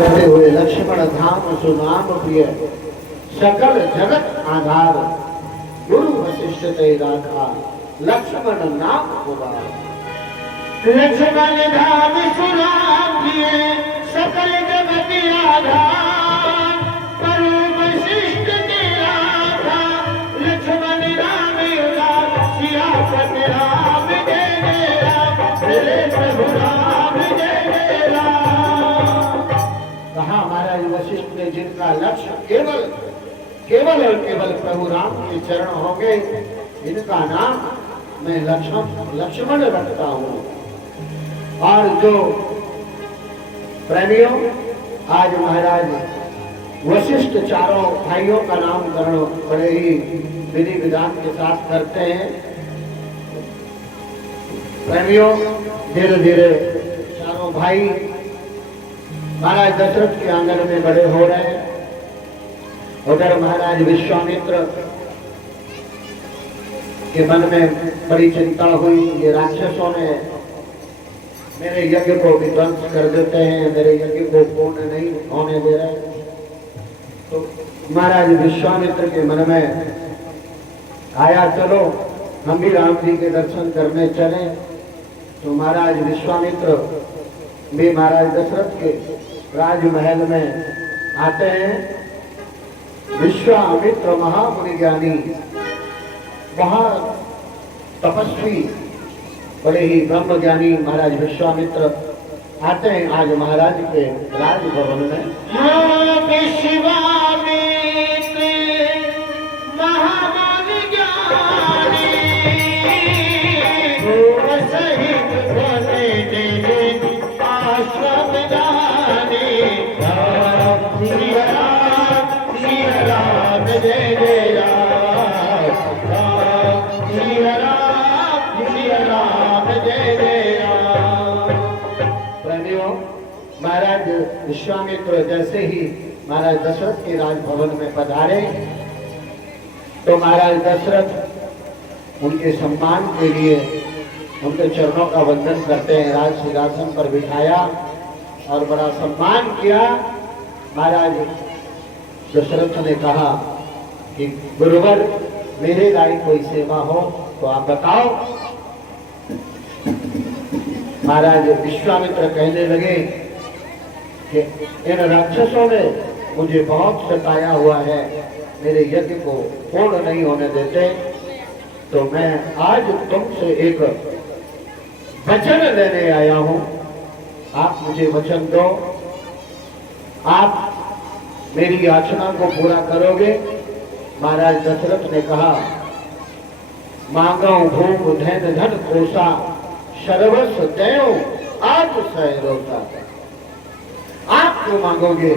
करते हुए लक्ष्मण धाम सुनाम प्रिय सकल जगत आधार गुरु वशिष्ठ ते राखा लक्ष्मण नाम पुकार। लक्ष्मण धाम सुनाम प्रिय सकल जगत आधार गुरु वशिष्ठ ते राखा लक्ष्मण नाम उदार सियापत राम जय जय राम मेरे प्रभु राम जय जय राम। कहा महाराज वशिष्ठ ने जिनका लक्ष्य केवल केवल और केवल प्रभु राम के चरण होंगे इनका नाम मैं लक्ष्मण रखता हूँ। और जो प्रेमियों आज महाराज वशिष्ठ चारों भाइयों का नामकरण बड़े ही विधि विधान के साथ करते हैं। प्रेमियों धीरे धीरे चारों भाई महाराज दशरथ के आंगन में बड़े हो रहे हैं। उधर महाराज विश्वामित्र के मन में बड़ी चिंता हुई, ये राक्षसों ने मेरे यज्ञ को विध्वंस कर देते हैं, मेरे यज्ञ को पूर्ण नहीं होने दे रहे। तो महाराज विश्वामित्र के मन में आया चलो हम भी राम जी के दर्शन करने चले। तो महाराज विश्वामित्र भी महाराज दशरथ के राजमहल में आते हैं। विश्वामित्र महामुनि ज्ञानी वहां तपस्वी बड़े ही ब्रह्म ज्ञानी महाराज विश्वामित्र आते हैं आज महाराज के राजभवन में। विश्वामित्र महामुनि ज्ञानी सहित बने देवे आश्रम जाने सिया राम जय जय राम सिया राम जय जय राम। प्रेमियों महाराज विश्वामित्र जैसे ही महाराज दशरथ के राजभवन में पधारे तो महाराज दशरथ उनके सम्मान के लिए उनके चरणों का वंदन करते हैं। राज सिंहासन पर बिठाया और बड़ा सम्मान किया। महाराज दशरथ ने कहा कि गुरुवर मेरे लायक कोई सेवा हो तो आप बताओ। महाराज विश्वामित्र कहने लगे कि इन राक्षसों ने मुझे बहुत सताया हुआ है, मेरे यज्ञ को पूर्ण नहीं होने देते। तो मैं आज तुमसे एक वचन लेने आया हूं, आप मुझे वचन दो, आप मेरी याचना को पूरा करोगे। महाराज दशरथ ने कहा मांगो भूम धन धन कोसा सर्वस्व देव आज सहरोसा। आप जो मांगोगे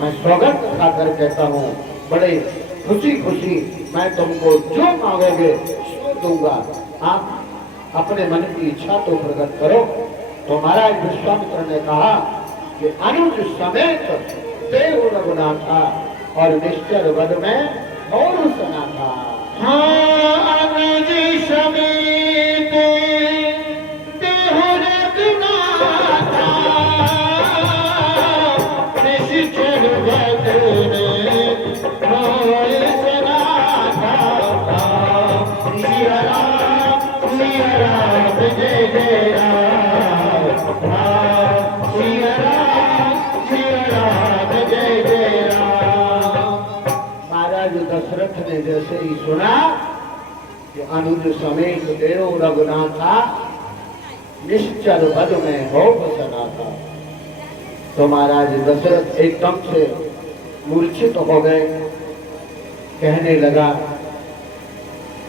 मैं सौगंध खाकर कहता हूँ बड़े खुशी खुशी मैं तुमको जो मांगोगे सो दूंगा। आप अपने मन की इच्छा तो प्रकट करो। तो महाराज विश्वामित्र ने कहा कि अनुज समेत देव रघुनाथा और निश्चर वध में और सना था। हाँ अनुज समेत देव रघुनाथा निश्चर वध में और सना था। सिया राम जय जय राम सिया राम जय जय राम। महाराज दशरथ ने जैसे ही सुना कि अनुज समेत देव रघुनाथा निश्चर वध में हो बसना था तो महाराज दशरथ एकदम से मूर्छित हो गए। कहने लगा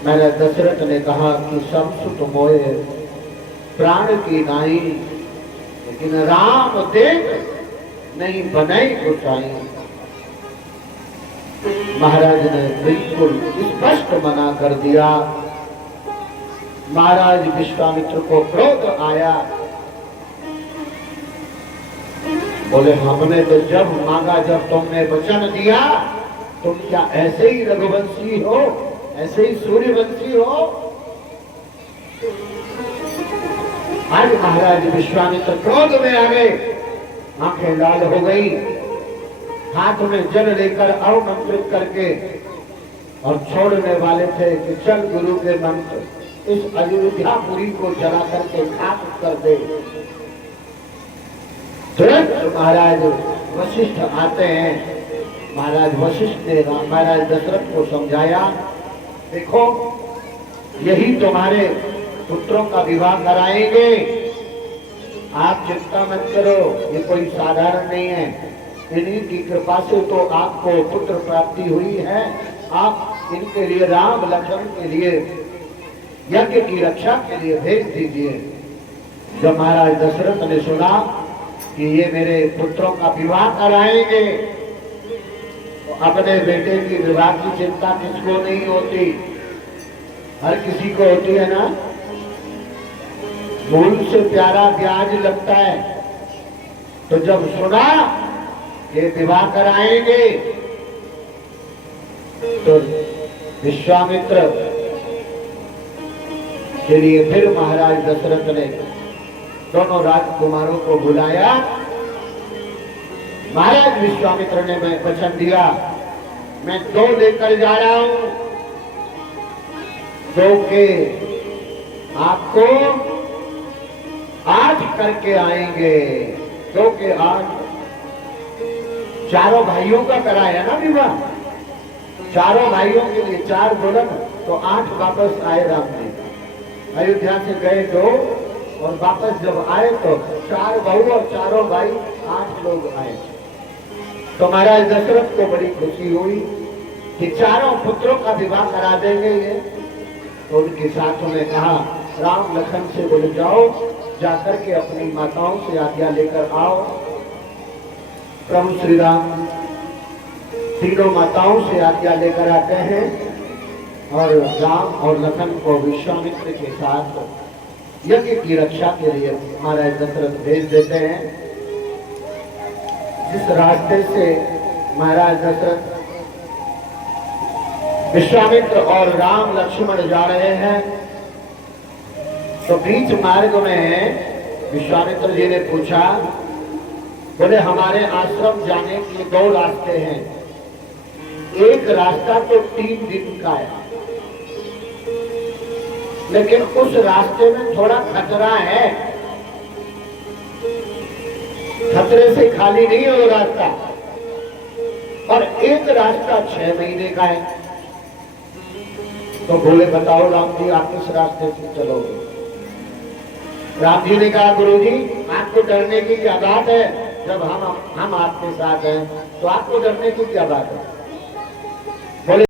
महाराज दशरथ ने कहा कि सब सुत मोए प्राण की नाई लेकिन राम देख नहीं बनाई गुसाई। महाराज ने बिल्कुल स्पष्ट मना कर दिया। महाराज विश्वामित्र को क्रोध आया, बोले हमने तो जब मांगा, जब तुमने वचन दिया, तुम क्या ऐसे ही रघुवंशी हो, ऐसे ही सूर्यवंशी हो। आज महाराज विश्वामित्र क्रोध में आ गए। आंखें लाल हो गई, हाथ में जल लेकर अवमंत्रित करके और छोड़ने वाले थे कि चल गुरु के मंत्र इस अयोध्यापुरी को जला करके खाक कर दे। तुरंत महाराज वशिष्ठ आते हैं। महाराज वशिष्ठ ने महाराज दशरथ को समझाया, देखो यही तुम्हारे पुत्रों का विवाह कराएंगे, आप चिंता मत करो, ये कोई साधारण नहीं है, इन्हीं की कृपा से तो आपको पुत्र प्राप्ति हुई है। आप इनके लिए राम लक्ष्मण के लिए यज्ञ की रक्षा के लिए भेज दीजिए। जब महाराज दशरथ ने सुना कि ये मेरे पुत्रों का विवाह कराएंगे, तो अपने बेटे की विवाह की चिंता किसको नहीं होती, हर किसी को होती है ना। मूल से प्यारा ब्याज लगता है। तो जब सुना ये विवाह कराएंगे, तो विश्वामित्र के लिए फिर महाराज दशरथ ने दोनों राजकुमारों को बुलाया। महाराज विश्वामित्र ने मैं वचन दिया, मैं 2 लेकर जा रहा हूं, 2 के आपको 8 करके आएंगे, 2 के 8। चारों भाइयों का कराया ना विवाह, चारों भाइयों के लिए 4 बोला तो 8 वापस आए। राम जी अयोध्या से गए 2 और वापस जब आए तो 4 बहू और चारों भाई 8 लोग आए। तो महाराज दशरथ को बड़ी खुशी हुई कि चारों पुत्रों का विवाह करा देंगे ये। तो उनके साथों ने कहा, राम लखन से बोले जाओ, जाकर के अपनी माताओं से आज्ञा लेकर आओ। प्रभु श्री राम तीनों माताओं से आज्ञा लेकर आते हैं और राम और लखन को विश्वामित्र के साथ यज्ञ की रक्षा के लिए महाराज दशरथ भेज देते हैं। जिस रास्ते से महाराज दशरथ विश्वामित्र और राम लक्ष्मण जा रहे हैं, तो बीच मार्ग में विश्वामित्र जी ने पूछा, बोले हमारे आश्रम जाने के 2 रास्ते हैं, एक रास्ता तो 3 दिन का है, लेकिन उस रास्ते में थोड़ा खतरा है, खतरे से खाली नहीं है वो रास्ता, और एक रास्ता 6 महीने का है। तो बोले बताओ राम जी आप किस रास्ते से चलोगे। राम जी ने कहा, गुरुजी आपको डरने की क्या बात है, जब हम आपके साथ हैं तो आपको डरने की क्या बात है। बोले